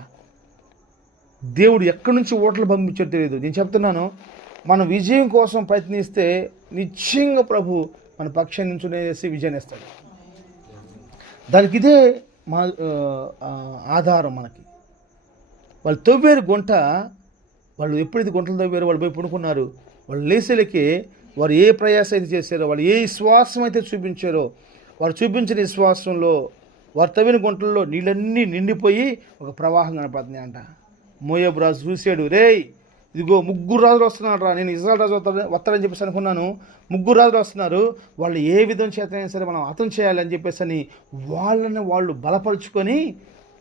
దేవుడు ఎక్కడి నుంచి ఓటలు పంపించాడో తెలియదు. నేను చెప్తున్నాను, మన విజయం కోసం ప్రయత్నిస్తే నిశ్చయంగా ప్రభు మన పక్షం నుంచి విజయాన్ని ఇస్తాడు. దానికి ఇదే మా ఆధారం. మనకి వాళ్ళు తవ్వేరు గుంట, వాళ్ళు ఎప్పుడైతే గుంటలు తవ్వారో వాళ్ళు పోయి పడుకున్నారు. వాళ్ళు లేసేలకి వారు ఏ ప్రయాస అయితే చేశారో, వాళ్ళు ఏ విశ్వాసం అయితే చూపించారో, వారు చూపించిన విశ్వాసంలో వారు తవ్విన గుంటల్లో నీళ్ళన్నీ నిండిపోయి ఒక ప్రవాహం కనపడుతుంది అంట. మోయాబు రాజు చూశాడు, రేయ్ ఇదిగో 3 రాజులు వస్తున్నారు రా, నేను ఇజ్రాయెల్ రాజు వస్తారని చెప్పేసి అనుకున్నాను. 3 రాజులు వస్తున్నారు, వాళ్ళు ఏ విధం చేతనైనా సరే మనం హతం చేయాలని చెప్పేసి అని వాళ్ళని వాళ్ళు బలపరుచుకొని,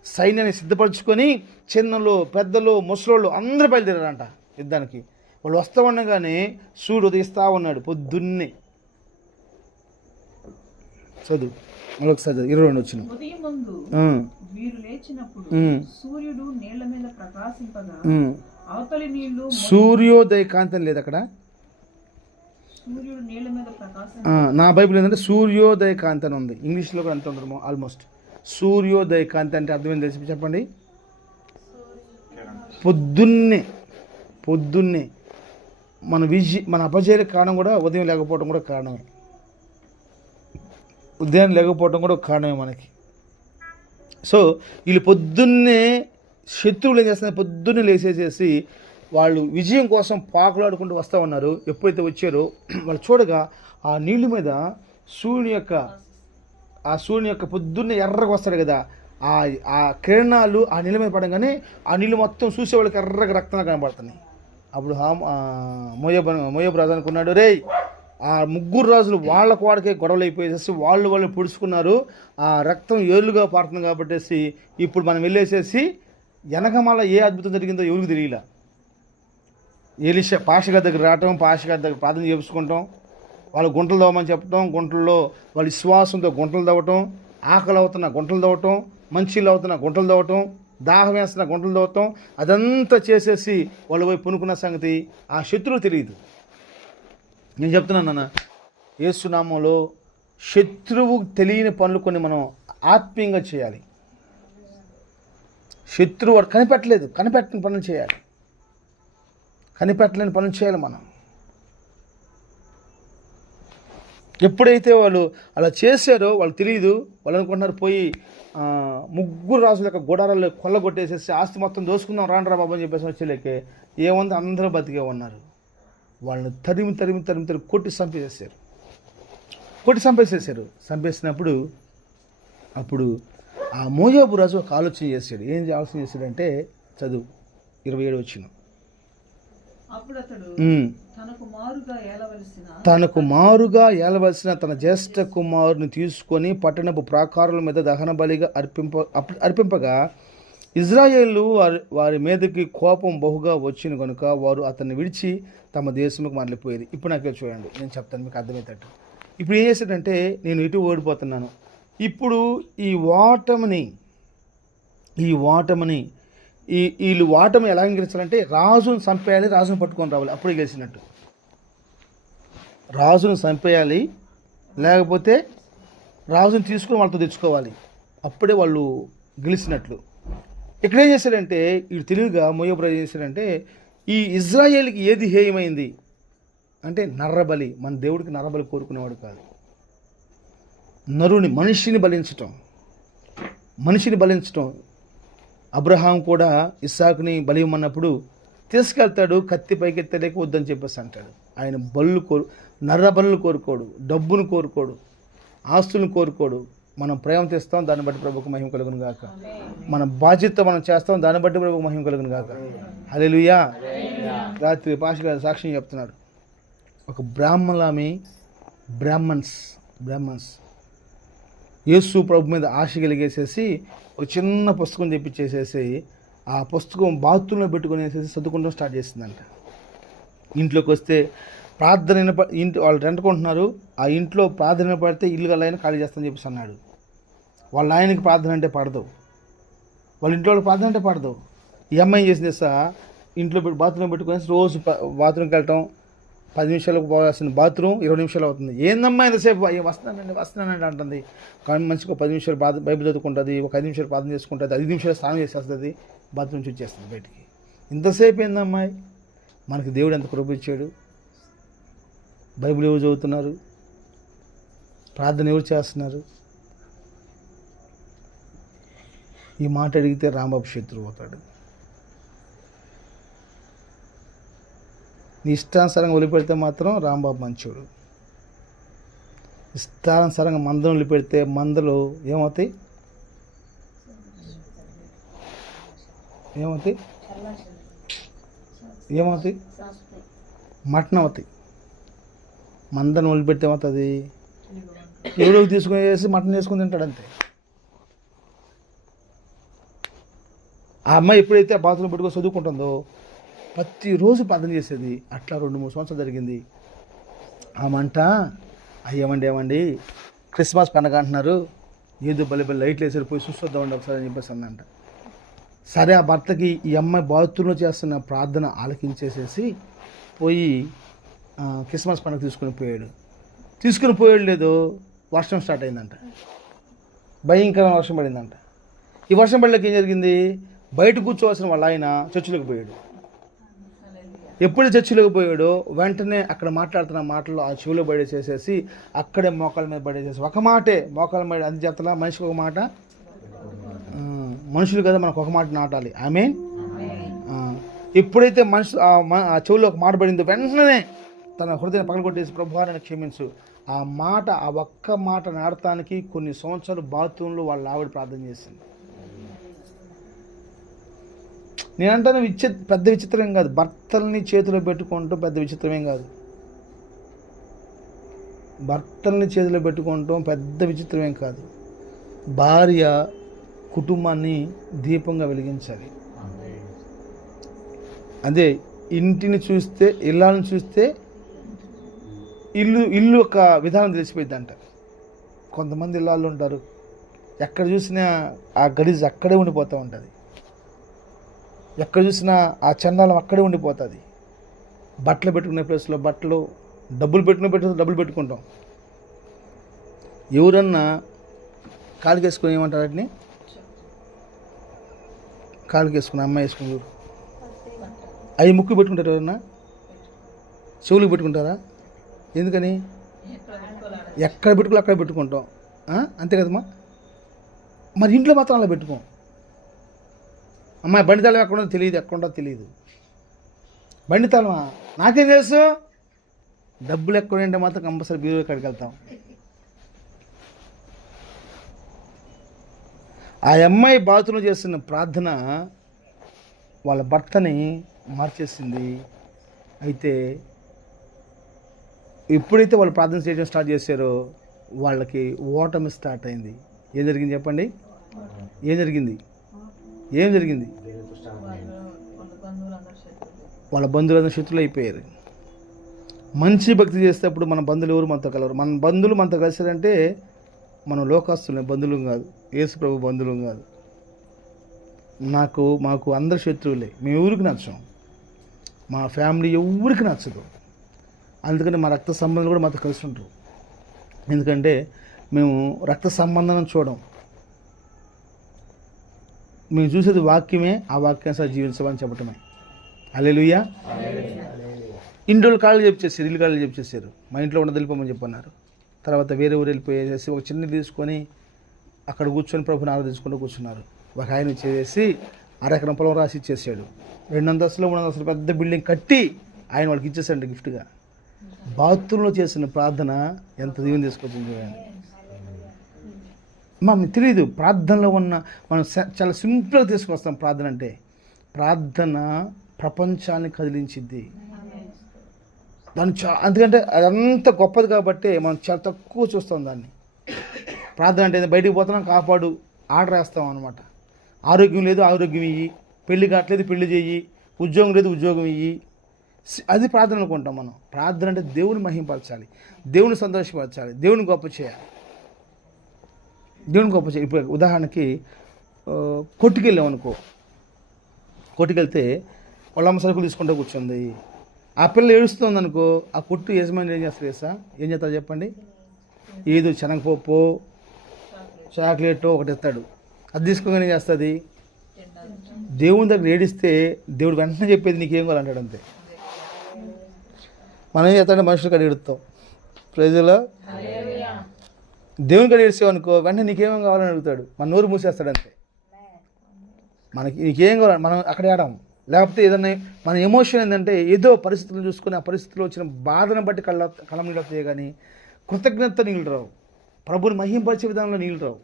సైన్యాన్ని సిద్ధపరచుకొని, చిన్నలు పెద్దలు ముసలోళ్ళు అందరూ బయలుదేరారంట యుద్ధానికి. వాళ్ళు వస్తూ ఉండగానే సూర్యుడు ఉదయిస్తూ ఉన్నాడు పొద్దున్నే. చదువు మరొకసారి 22 వచ్చిన. వీరు లేచినప్పుడు సూర్యుడు నీళ్ల మీద ప్రకాశింపగా అవతలి నీళ్లు. సూర్యోదయ కాంతి లేదు అక్కడ. సూర్యుడు నీళ్ల మీద ప్రకాశం. నా బైబిల్ ఏంటంటే సూర్యోదయ కాంతి అని ఉంది. ఇంగ్లీష్లో కూడా అంత ఉంటుంది ఆల్మోస్ట్. సూర్యోదయ కాంతి అంటే అర్థం ఏంటి తెలిసి చెప్పండి. పొద్దున్నే మన అపజయాలకు కారణం కూడా ఉదయం లేకపోవడం కూడా కారణమే. ఉదయం లేకపోవడం కూడా ఒక కారణమే మనకి. సో వీళ్ళు పొద్దున్నే శత్రువులు ఏం చేస్తున్నారు, పొద్దున్నే లేసేసేసి వాళ్ళు విజయం కోసం పాకులాడుకుంటూ వస్తూ ఉన్నారు. ఎప్పుడైతే వచ్చారో వాళ్ళు చూడగా ఆ నీళ్ళ మీద సూర్యుని యొక్క పొద్దున్నే ఎర్రగా వస్తాడు కదా, ఆ కిరణాలు ఆ నీళ్ళ మీద పడంగానే ఆ నీళ్ళు మొత్తం చూసే వాళ్ళకి ఎర్రగా రక్తంగా కనబడుతున్నాయి. అప్పుడు మోయాబు రాజు అనుకున్నాడు, రేయ్ ఆ 3 రాజులు వాళ్ళకు వాడికే గొడవలు అయిపోయేసేసి వాళ్ళు పొడుచుకున్నారు. ఆ రక్తం ఏళ్ళుగా పారుతుంది కాబట్టేసి ఇప్పుడు మనం వెళ్ళేసేసి వెనకమాల ఏ అద్భుతం జరిగిందో ఎవరికి తెలియలా. ఎలీషా పాషగారి దగ్గర రావటం, పాషగారి దగ్గర ప్రార్థన చేసుకుంటాం, వాళ్ళు గుంటలు తవ్వమని చెప్పటం, గుంటల్లో వాళ్ళ విశ్వాసంతో గుంటలు తవ్వటం, ఆకలి అవుతున్న గుంటలు తవ్వటం, మంచిలు అవుతున్న గుంటలు తవ్వటం, దాహం వేస్తున్న గుంటలు తవ్వటం, అదంతా చేసేసి వాళ్ళు పోయి పునుకున్న సంగతి ఆ శత్రువు తెలియదు. నేను చెప్తున్నాను నాన్న, యేసు నామంలో శత్రువు తెలియని పనులు కొన్ని మనం ఆత్మీయంగా చేయాలి. శత్రువు వాడు కనిపెట్టని పనులు చేయాలి. కనిపెట్టలేని పనులు చేయాలి మనం. ఎప్పుడైతే వాళ్ళు అలా చేశారో వాళ్ళు తెలియదు. వాళ్ళు అనుకుంటున్నారు పోయి 3 రాజుల యొక్క గుడారాలు కొల్లగొట్టేసేసి ఆస్తి మొత్తం దోసుకుందాం రాండ్రా బాబు అని చెప్పేసి వచ్చేలేకే ఏముంది, అందరూ బతికే ఉన్నారు. వాళ్ళని తరిమి కొట్టి చంపేసినప్పుడు అప్పుడు ఆ మోయాబు రాజు ఒక ఆలోచన చేశాడు. ఏం ఆలోచన చేశాడంటే చదువు 27 వచ్చిన. తనకు మారుగా ఏలవలసిన తన జ్యేష్ఠ కుమారుని తీసుకొని పట్టణపు ప్రాకారాల మీద దహన బలిగా అర్పింపగా ఇజ్రాయేలు వారి మీదకి కోపం బహుగా వచ్చిన కనుక వారు అతన్ని విడిచి తమ దేశంకు మరలిపోయేది. ఇప్పుడు నాకు చూడండి, నేను చెప్తాను మీకు అర్థమయ్యేటట్టు. ఇప్పుడు ఏం చేశాడంటే నేను ఇటు ఓడిపోతున్నాను. ఇప్పుడు ఈ ఓటమిని వీళ్ళు ఓటమి ఎలా గెలిచాలంటే రాజును చంపేయాలి, రాజును పట్టుకొని రావాలి, అప్పుడే గెలిచినట్టు. రాజును చంపేయాలి, లేకపోతే రాజుని తీసుకుని వాళ్ళతో తెచ్చుకోవాలి, అప్పుడే వాళ్ళు గెలిచినట్లు. ఇక్కడ ఏం చేశాడంటే వీడు తెలివిగా మోయాబు ఏం చేశాడంటే ఈ ఇజ్రాయేల్కి ఏది హేయమైంది అంటే నర్రబలి. మన దేవుడికి నర్రబలి కోరుకునేవాడు కాదు. మనిషిని బలించటం. అబ్రహాం కూడా ఇస్సాకుని బలి ఇవ్వమన్నప్పుడు తీసుకెళ్తాడు, కత్తి పైకెత్తలేక వద్దని చెప్పేసి అంటాడు. ఆయన నర్రబలులు కోరుకోడు, డబ్బును కోరుకోడు, ఆస్తులను కోరుకోడు. మనం ప్రేమ తెస్తాం, దాన్ని బట్టి ప్రభువుకు మహిమ కలుగును గాక. మన బాధ్యత మనం చేస్తాం, దాన్ని బట్టి ప్రభువుకు మహిమ కలుగును గాక. హల్లెలూయా. రాత్రి పాస్టర్ గారు సాక్ష్యం చెప్తున్నాడు. ఒక బ్రాహ్మణ్స్ యేసు ప్రభు మీద ఆశ కలిగేసేసి ఒక చిన్న పుస్తకం తెప్పించేసేసి ఆ పుస్తకం బాత్రూంలో పెట్టుకునేసేసి చదువుకుంటూ స్టార్ట్ చేసిందంట. ఇంట్లోకి వస్తే ప్రార్థన ఇంటి వాళ్ళు రెంట్కుంటున్నారు, ఆ ఇంట్లో ప్రార్థన పడితే ఇల్లు గలైనా ఖాళీ చేస్తానని చెప్పేసి అన్నాడు. వాళ్ళ ఆయనకి ప్రార్థన అంటే పడదు, వాళ్ళ ఇంట్లో వాళ్ళకి ప్రార్థన అంటే పడదు. ఈ అమ్మాయి చేసింది ఇంట్లో బాత్రూమ్ పెట్టుకుని రోజు బాత్రూమ్కి వెళ్ళటం, 10 నిమిషాలకు పోవాల్సిన బాత్రూమ్ 20 నిమిషాలు అవుతుంది. ఏందమ్మా ఎంతసేపు వస్తున్నానండి అంటుంది. కానీ మంచిగా 10 నిమిషాలు బైబిల్ చదువుకుంటుంది, ఒక 5 నిమిషాలు ప్రార్థన చేసుకుంటుంది, 5 నిమిషాలు స్నానం చేసేస్తుంది, బాత్రూమ్ నుంచి వచ్చేస్తుంది బయటికి. ఇంతసేపు ఏందమ్మాయి? మనకి దేవుడు ఎంత కృప ఇచ్చాడు. బైబిల్ ఎవరు చదువుతున్నారు, ప్రార్థన ఎవరు చేస్తున్నారు? ఈ మాట అడిగితే రాంబాబు శత్రువు అవుతాడు. నీ ఇష్టానుసారంగా వదిలిపెడితే మాత్రం రాంబాబు మంచోడు. ఇష్టానుసారంగా మందను వదిలిపెడితే మందలు ఏమవుతాయి? మటన్ అవుతాయి. మందను వదిలిపెడితే ఏమవుతుంది? ఎవడోకి తీసుకుని మటన్ చేసుకుని తింటాడు అంతే. ఆ అమ్మాయి ఎప్పుడైతే బాత్రూమ్ పెట్టుకొని చదువుకుంటుందో ప్రతిరోజు ప్రార్థన చేసేది. అట్లా 2-3 సంవత్సరాలు జరిగింది. ఆ మంట ఏమండి క్రిస్మస్ పండగ అంటున్నారు, ఏదో బలి లైట్లు వేసారు, పోయి చూస్తుందామండి ఒకసారి అని చెప్పేసి అందంట. సరే, ఆ భర్తకి ఈ అమ్మాయి బాత్రూంలో చేస్తున్న ప్రార్థన ఆలకించేసేసి పోయి క్రిస్మస్ పండుగ తీసుకుని పోయాడు. లేదో వర్షం స్టార్ట్ అయిందంట, భయంకరమైన వర్షం పడిందంట. ఈ వర్షం పడలేక ఏం జరిగింది? బయట కూర్చోవలసిన వాళ్ళ ఆయన చర్చిలోకి పోయాడు. ఎప్పుడు చర్చిలోకి పోయాడో వెంటనే అక్కడ మాట్లాడుతున్న మాటలు ఆ చెవిలో పడేసేసేసి అక్కడే మోకాళ్ళ మీద పడేసేసి ఒక మాటే మోకాళ్ళ మీద అది చేతలా. మనిషికి ఒక మాట, మనుషులు కదా మనకు ఒక మాట నాటాలి. ఆమేన్. ఎప్పుడైతే మనిషి ఆ చెవిలో ఒక మాట పడిందో వెంటనే తన హృదయం పగలగొట్టేసి ప్రభువా నన్ను క్షమించు. ఆ ఒక్క మాట నాడటానికి కొన్ని సంవత్సరాలు బాత్రూంలో వాళ్ళ ఆవిడ ప్రార్థన చేసింది. నేనంటాను పెద్ద విచిత్రం కాదు, భర్తల్ని చేతిలో పెట్టుకుంటూ పెద్ద విచిత్రమేం కాదు. భర్తల్ని చేతిలో పెట్టుకుంటాం పెద్ద విచిత్రమేం కాదు. భార్య కుటుంబాన్ని దీపంగా వెలిగించాలి. అదే ఇంటిని చూస్తే, ఇళ్ళని చూస్తే ఇల్లు ఒక విధానం తెలిసిపోయింది అంట. కొంతమంది ఇళ్ళాళ్ళు ఉంటారు, ఎక్కడ చూసినా ఆ గలీజ్ అక్కడే ఉండిపోతూ ఉంటుంది, ఎక్కడ చూసినా ఆ చండాలం అక్కడే ఉండిపోతుంది. బట్టలు పెట్టుకునే ప్లేస్లో బట్టలు, డబ్బులు పెట్టుకునే ప్లేస్లో డబ్బులు పెట్టుకుంటాం. ఎవరన్నా కాలుకి వేసుకుని ఏమంటారు వాటిని? కాలుకి వేసుకుని అమ్మాయి వేసుకుని చూడు, అవి ముక్కు పెట్టుకుంటారు. ఎవరన్నా చెవులకు పెట్టుకుంటారా? ఎందుకని? ఎక్కడ పెట్టుకోవాలి అక్కడ పెట్టుకుంటాం, అంతే కదమ్మా. మరి ఇంట్లో మాత్రం అలా పెట్టుకోం. అమ్మాయి బండి తాళం ఎక్కడో తెలియదు, ఎక్కడో తెలియదు. బండి తాళమా? నాకేం తెలుసు. డబ్బులు ఎక్కడంటే మాత్రం కంపల్సరీ బీరో ఎక్కడికి వెళ్తాం. ఆ అమ్మాయి బాత్రూంలో చేస్తున్న ప్రార్థన వాళ్ళ భర్తని మార్చేసింది. అయితే ఎప్పుడైతే వాళ్ళు ప్రార్థన చేయడం స్టార్ట్ చేశారో వాళ్ళకి ఓటమి స్టార్ట్ అయింది. ఏం జరిగింది చెప్పండి? ఏం జరిగింది? వాళ్ళ బంధువులందరూ శత్రులు అయిపోయారు. మంచి భక్తి చేసేటప్పుడు మన బంధువులు ఎవరు మనతో కలవరు. మన బంధువులు మనతో కలిసారంటే మనం లోకస్తులే, బంధువులు కాదు, యేసు ప్రభు బంధువులు కాదు. మాకు అందరు శత్రువులే. మేము ఎవరికి నచ్చం, మా ఫ్యామిలీ ఎవరికి నచ్చదు. అందుకని మా రక్త సంబంధాలు కూడా మాతో కలిసి ఉంటారు. ఎందుకంటే మేము రక్త సంబంధం చూడం, మేము చూసేది వాక్యమే, ఆ వాక్యాన్ని జీవించమని చెప్పటమే. హల్లెలూయా. ఇన్ని రోజులు కాళ్ళు చెప్పేసారు, ఇల్లు కాళ్ళు చెప్పేసారు, మా ఇంట్లో ఉన్న వెళ్ళిపోమని చెప్పన్నారు. తర్వాత వేరే ఊరు వెళ్ళిపోయేసి ఒక చిన్న తీసుకొని అక్కడ కూర్చొని ప్రభుని ఆరాధించుకుంటూ కూర్చున్నారు. ఒక ఆయన చేసి అరెకరం పొలం రాసి ఇచ్చేసాడు. 2 అంతస్తులు 3 అంతస్తులు పెద్ద బిల్డింగ్ కట్టి ఆయన వాళ్ళకి ఇచ్చేసాడు గిఫ్ట్గా. బాత్రూంలో చేసిన ప్రార్థన ఎంత దీవెన తీసుకొచ్చింది చూడండి. మీకు తెలియదు ప్రార్థనలో ఉన్న మనం చాలా సింపుల్గా తీసుకొస్తాం. ప్రార్థన అంటే, ప్రార్థన ప్రపంచాన్ని కదిలించిద్ది. దాన్ని ఎందుకంటే అదంత గొప్పది కాబట్టి మనం చాలా తక్కువ చూస్తాం దాన్ని. ప్రార్థన అంటే బయటికి పోతున్నాం, కాపాడు, ఆర్డర్ వేస్తాం అనమాట. ఆరోగ్యం లేదు, ఆరోగ్యం ఇయ్యి, పెళ్లి కావట్లేదు, పెళ్లి చెయ్యి, ఉద్యోగం లేదు, ఉద్యోగం ఇయ్యి, అది ప్రార్థన అనుకుంటాం మనం. ప్రార్థన అంటే దేవుని మహింపరచాలి, దేవుని సంతోషపరచాలి, దేవుని గొప్ప చేయాలి, దేవుని గొప్ప చేయాలి. ఇప్పుడు ఉదాహరణకి కొట్టుకెళ్ళాం అనుకో, కొట్టుకెళ్తే వాళ్ళమ్మ సరుకులు తీసుకుంటూ కూర్చుంది, ఆ పిల్ల ఏడుస్తుంది అనుకో, ఆ కొట్టు యజమాని ఏం చేస్తారు వేసా, ఏం చేస్తారు చెప్పండి? ఏదో శనగపప్పు చాక్లెట్ ఒకటి ఇస్తాడు, అది తీసుకోగానే చేస్తుంది. దేవుని దగ్గర ఏడిస్తే దేవుడు వెంటనే చెప్పేది నీకేం కావాలంటాడు అంతే. మనం ఏం చేస్తాడంటే మనుషులు కాడ ఏడుస్తాం, ప్రజలో దేవుని కాడ ఏడిస్తామనుకో వెంటనే నీకేమేం కావాలని అడుగుతాడు, మన నోరు మూసేస్తాడు అంతే. మనకి నీకేం కావాలి మనం అక్కడ ఏడాం. లేకపోతే ఏదన్నా మన ఎమోషన్ ఏంటంటే ఏదో పరిస్థితులు చూసుకొని ఆ పరిస్థితుల్లో వచ్చిన బాధను బట్టి కళ్ళ నీళ్ళు వస్తాయి, కానీ కృతజ్ఞత నీళ్ళు రావు, ప్రభుని మహింపరిచే విధానంలో నీళ్ళు రావు.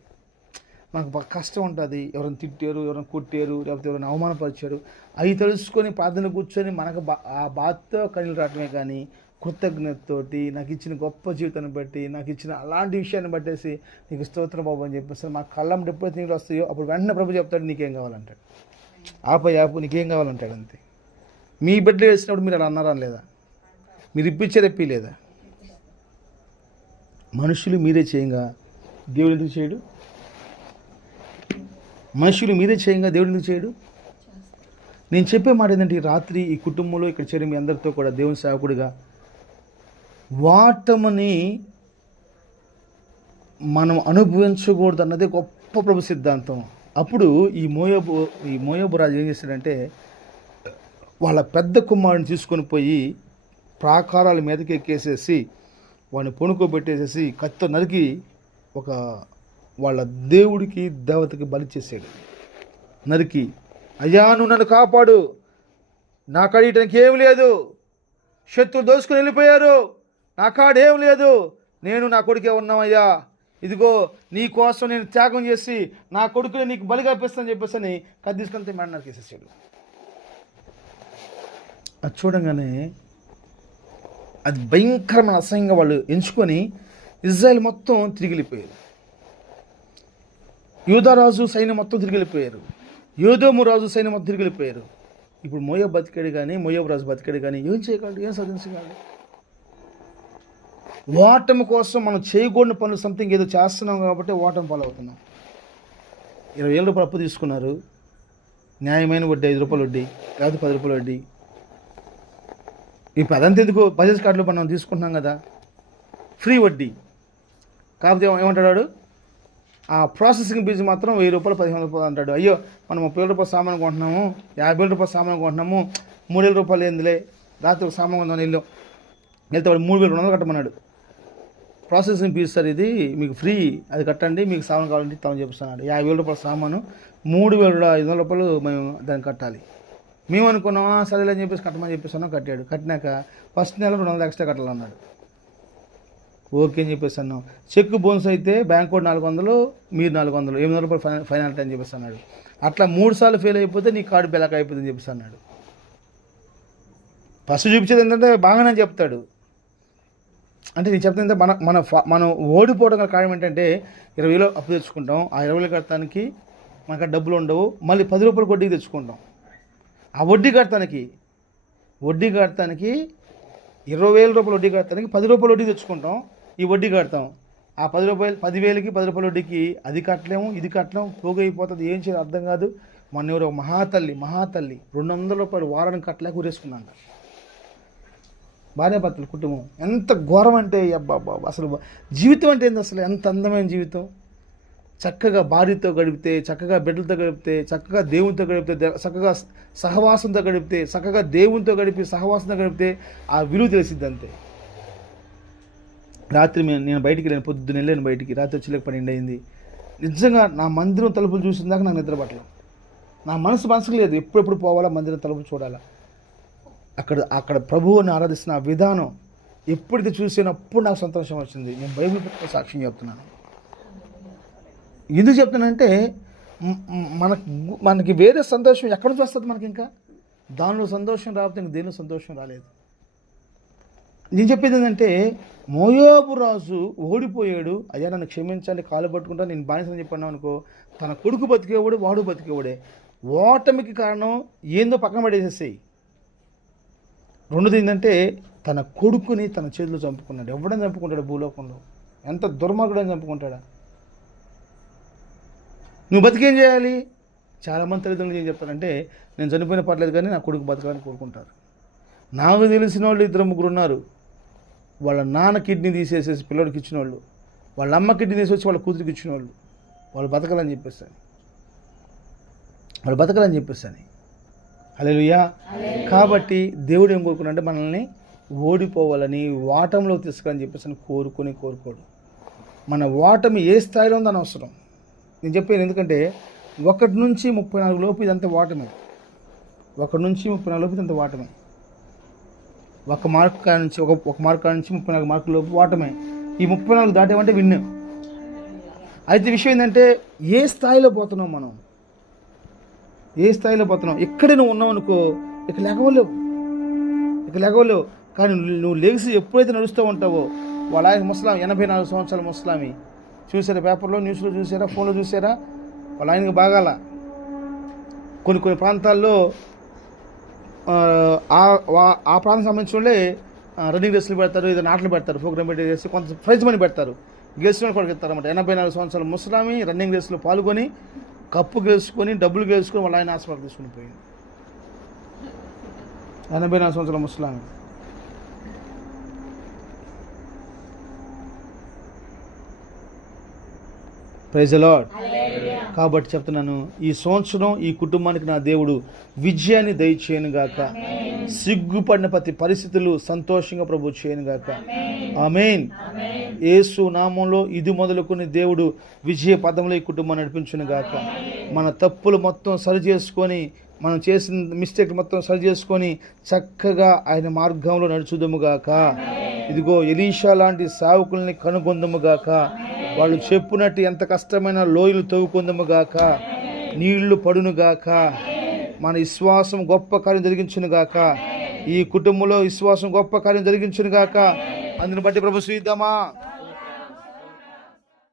మనకు బాగా కష్టం ఉంటుంది, ఎవరైనా తిట్టారు, ఎవరైనా కొట్టారు, లేకపోతే ఎవరైనా అవమానపరిచారు, అవి తెలుసుకొని ప్రార్థన కూర్చొని మనకు ఆ బాధతో కన్నీళ్ళు రావటమే. కానీ కృతజ్ఞతతోటి నాకు ఇచ్చిన గొప్ప జీవితాన్ని బట్టి, నాకు ఇచ్చిన అలాంటి విషయాన్ని బట్టేసి నీకు స్తోత్రం బాబు అని చెప్పేసి మా కళ్ళం ఎప్పుడైతే నీళ్ళు వస్తాయో అప్పుడు వెంటనే ప్రభు చెప్తాడు నీకేం కావాలంటాడు. ఆపు నీకేం కావాలంటాడు అంతే. మీ బిడ్డలు వేసినప్పుడు మీరు అలా అన్నారా లేదా? మీరు ఇప్పించేది లేదా? మనుషులు మీరే చేయంగా దేవుడు ఎందుకు చేయడు? మనుషులు మీరే చేయంగా దేవుడు ఎందుకు చేయడు? నేను చెప్పే మాట ఏంటంటే, ఈ రాత్రి ఈ కుటుంబంలో ఇక్కడ చేరి మీ అందరితో కూడా దేవుని సేవకుడిగా వాటమని మనం అనుభవించకూడదు అన్నదే గొప్ప ప్రభు సిద్ధాంతం. అప్పుడు ఈ మోయాబు రాజు ఏం చేశాడంటే, వాళ్ళ పెద్ద కుమారుని తీసుకొని పోయి ప్రాకారాల మీదకి ఎక్కేసేసి వాడిని పొనుకోబెట్టేసేసి కత్తితో నరికి వాళ్ళ దేవుడికి దేవతకి బలి చేసాడు. నరికి, అయ్యా నువ్వు నన్ను కాపాడు, నా కాడీయటానికి ఏం లేదు, శత్రువు దోసుకుని వెళ్ళిపోయారు, నా కాడేం లేదు, నేను నా కొడుకే ఉన్నామయ్యా, ఇదిగో నీ కోసం నేను త్యాగం చేసి నా కొడుకుని నీకు బలిగా ఇప్పిస్తానని చెప్పేసి అని కత్తి తీసుకొని మెండ నరికేసేసాడు. అది చూడంగానే అది భయంకరమైన అసహ్యంగా వాళ్ళు ఎంచుకొని ఇజ్రాయెల్ మొత్తం తిరిగి వెళ్ళిపోయారు. యూదారాజు సైన్యం మొత్తం తిరిగి వెళ్ళిపోయారు, యోదోము రాజు సైన్యం మొత్తం తిరిగి వెళ్ళిపోయారు. ఇప్పుడు మోయాబు బతికాడు కానీ, మోయాబు రాజు బతికాడు కానీ ఏం చేయగలడు, ఏం సాధించగలడు? ఓటమి కోసం మనం చేయకూడని పనులు సంథింగ్ ఏదో చేస్తున్నాం కాబట్టి ఓటమి పాలవుతున్నాం. 20,000 రూపాయలు అప్పు తీసుకున్నారు, న్యాయమైన వడ్డీ 5 రూపాయలు వడ్డీ, లేకపోతే 10 రూపాయలు వడ్డీ. ఇప్పుడు అదంతా ఎందుకు, బజాజ్ కార్డులో మనం తీసుకుంటున్నాం కదా, ఫ్రీ వడ్డీ. కాకపోతే ఏమంటాడు, ఆ ప్రాసెసింగ్ ఫీజు మాత్రం 1000 రూపాయలు 1500 రూపాయలు అంటాడు. అయ్యో మనం 30,000 రూపాయలు సామాను కొంటున్నాము, 50,000 రూపాయలు సామాను కొంటున్నాము, 3,000 రూపాయలు ఏందిలే, రాత్రి ఒక సామాను కొందామని వెళ్తే వాడు 3,200 కట్టమన్నాడు. ప్రాసెసింగ్ ఫీజు సార్ ఇది మీకు ఫ్రీ, అది కట్టండి, మీకు సామాను కావాలంటే ఇస్తామని చెప్పిస్తున్నాడు. 50,000 రూపాయల సామాను 3,500 రూపాయలు మేము దాన్ని కట్టాలి. మేము అనుకున్నామా సరేలే అని చెప్పేసి కట్టమని చెప్పేస్తున్నాం. కట్టాడు. కట్టినాక ఫస్ట్ నెల 200 ఎక్స్ట్రా కట్టాలన్నాడు. ఓకే అని చెప్పేసి అన్నాం. చెక్ బోనస్ అయితే బ్యాంక్ కోడ్ 400, మీరు 400, 800 రూపాయలు ఫైనాలిటీ అని చెప్పేసి అన్నాడు. అట్లా 3 సార్లు ఫెయిల్ అయిపోతే నీ కార్డు బ్లాక్ అయిపోతుంది అని చెప్పేసి అన్నాడు. ఫస్ట్ చూపించేది ఏంటంటే బాగానే చెప్తాడు. అంటే నేను చెప్తుంది మనం ఓడిపోవడం గల కారణం ఏంటంటే 20,000 అప్పు తెచ్చుకుంటాం, ఆ 20,000 కట్టడానికి మనకు డబ్బులు ఉండవు, మళ్ళీ 10 రూపాయలు వడ్డీకి తెచ్చుకుంటాం. ఆ వడ్డీ కడతానికి 20,000 రూపాయలు వడ్డీ కడతానికి 10 రూపాయలు వడ్డీ తెచ్చుకుంటాం, ఈ వడ్డీ కడతాం. ఆ 10,000కి 10 రూపాయల వడ్డీకి అది కట్టలేము, ఇది కట్టలేము, పోగైపోతుంది. ఏం చేయాలి అర్థం కాదు. మొన్న ఎవరో మహాతల్లి 200 రూపాయలు వారానికి కట్టలేక ఊరేసుకున్నాను. భార్యాభర్తల కుటుంబం ఎంత ఘోరం అంటే అబ్బా అసలు జీవితం అంటే ఏంది అసలు, ఎంత అందమైన జీవితం. చక్కగా భార్యతో గడిపితే, చక్కగా బిడ్డలతో గడిపితే, చక్కగా దేవునితో గడిపితే, చక్కగా సహవాసంతో గడిపితే, చక్కగా దేవునితో గడిపి సహవాసంతో గడిపితే ఆ విలువ తెలిసిద్ది అంతే. రాత్రి నేను బయటికి వెళ్ళాను, పొద్దున్న వెళ్ళాను బయటికి, రాత్రి వచ్చేలేక 12 అయింది. నిజంగా నా మందిరం తలుపులు చూసిన దాకా నాకు నిద్ర పట్టలేదు. నా మనసుకు లేదు ఎప్పుడెప్పుడు పోవాలా మందిరం తలుపులు చూడాలా. అక్కడ ప్రభువుని ఆరాధిస్తున్న ఆ విధానం ఎప్పుడైతే చూసినప్పుడు నాకు సంతోషం వచ్చింది. నేను బైబిల్ పుస్తకం సాక్ష్యం చెప్తున్నాను. ఎందుకు చెప్తున్నానంటే మనకి వేరే సంతోషం ఎక్కడి నుంచి వస్తుంది మనకి, ఇంకా దానిలో సంతోషం రాకపోతే ఇంక దేనిలో సంతోషం రాలేదు. నేను చెప్పేది ఏంటంటే మోయాబు రాజు ఓడిపోయాడు, అయ్యా నన్ను క్షమించాలి కాలు పట్టుకుంటా నేను బానిసని చెప్పాను అనుకో, తన కొడుకు బతికేవాడు, వాడు బతికేవాడే. ఓటమికి కారణం ఏందో పక్కన పడేసేసాయి. రెండోది ఏంటంటే తన కొడుకుని తన చేతిలో చంపుకున్నాడు. ఎవడని చంపుకుంటాడు భూలోకంలో? ఎంత దుర్మార్గుడని చంపుకుంటాడా? నువ్వు బతికేం చేయాలి? చాలామంది తల్లిదండ్రులు ఏం చెప్తారంటే నేను చనిపోయిన పర్లేదు కానీ నా కొడుకు బతకాలని కోరుకుంటారు. నాకు తెలిసిన వాళ్ళు 2-3 ఉన్నారు. వాళ్ళ నాన్న కిడ్నీ తీసేసేసి పిల్లడికి ఇచ్చిన వాళ్ళు, వాళ్ళ అమ్మ కిడ్నీ తీసేసి వాళ్ళ కూతురికి ఇచ్చిన వాళ్ళు బతకాలని చెప్పేస్తాను. హల్లెలూయా. కాబట్టి దేవుడు ఏం కోరుకున్నాడంటే మనల్ని ఓడిపోవాలని, ఓటంలో తీసుకుని చెప్పేసి కోరుకోడు. మన ఓటమి ఏ స్థాయిలో ఉందని అవసరం నేను చెప్పాను. ఎందుకంటే 1 నుంచి 34 లోపు ఇదంతా ఓటమే. 1 నుంచి 34 లోపు ఇదంతా ఓటమే. 1 మార్క్ కాడ నుంచి 1 మార్క్ కాడ నుంచి 34 మార్కుల లోపు ఓటమే. ఈ 34 దాటేమంటే విన్. అయితే విషయం ఏంటంటే ఏ స్థాయిలో పోతున్నాం మనం, ఎక్కడ నువ్వు ఉన్నావు అనుకో ఇక లేకవలేవు. కానీ నువ్వు లెగిసి ఎప్పుడైతే నడుస్తూ ఉంటావో, వాళ్ళ ఆయన ముస్లాం 84 సంవత్సరాల ముస్లామి చూసారా, పేపర్లో న్యూస్లో చూసారా, ఫోన్లో చూసారా, వాళ్ళ ఆయనకి బాగాల. కొన్ని ప్రాంతాల్లో ఆ ప్రాంతం సంబంధించిన వాళ్ళే రన్నింగ్ రేసులు పెడతారు, ఏదైనా ఆటలు పెడతారు, ప్రోగ్రామ్ పెట్టేసి కొంత ప్రైజ్ మనీ పెడతారు, గెలిచిన కూడా ఇస్తారన్నమాట. 84 సంవత్సరాల ముస్లామి రన్నింగ్ రేసులో పాల్గొని కప్పు గెలుచుకొని డబ్బులు గెలుచుకొని వాళ్ళ ఆయన హాస్పిటల్ తీసుకుని పోయింది. 84 సంవత్సరాల ముస్లామి. Praise the lord. కాబట్టి చెప్తున్నాను, ఈ సంవత్సరం ఈ కుటుంబానికి నా దేవుడు విజయాన్ని దయచేయను గాక. సిగ్గుపడిన ప్రతి పరిస్థితులు సంతోషంగా ప్రభు చేయను గాక. ఆమేన్. యేసు నామంలో ఇది మొదలుకొని దేవుడు విజయ పదంలో ఈ కుటుంబాన్ని నడిపించును గాక. మన తప్పులు మొత్తం సరి చేసుకొని, మనం చేసిన మిస్టేక్ మొత్తం సరి చేసుకొని చక్కగా ఆయన మార్గంలో నడుచుదము గాక. ఇదిగో ఎలీషా లాంటి సేవకుల్ని కనుగొందము గాక. వాళ్ళు చెప్పునట్టు ఎంత కష్టమైన లోయలు తవ్వుకుందము గాక, నీళ్లు పడును గాక. మన విశ్వాసం గొప్ప కార్యం జరిగించును గాక. ఈ కుటుంబంలో విశ్వాసం గొప్ప కార్యం జరిగించును గాక. అందుని బట్టి ప్రభు శ్రీద్దామా.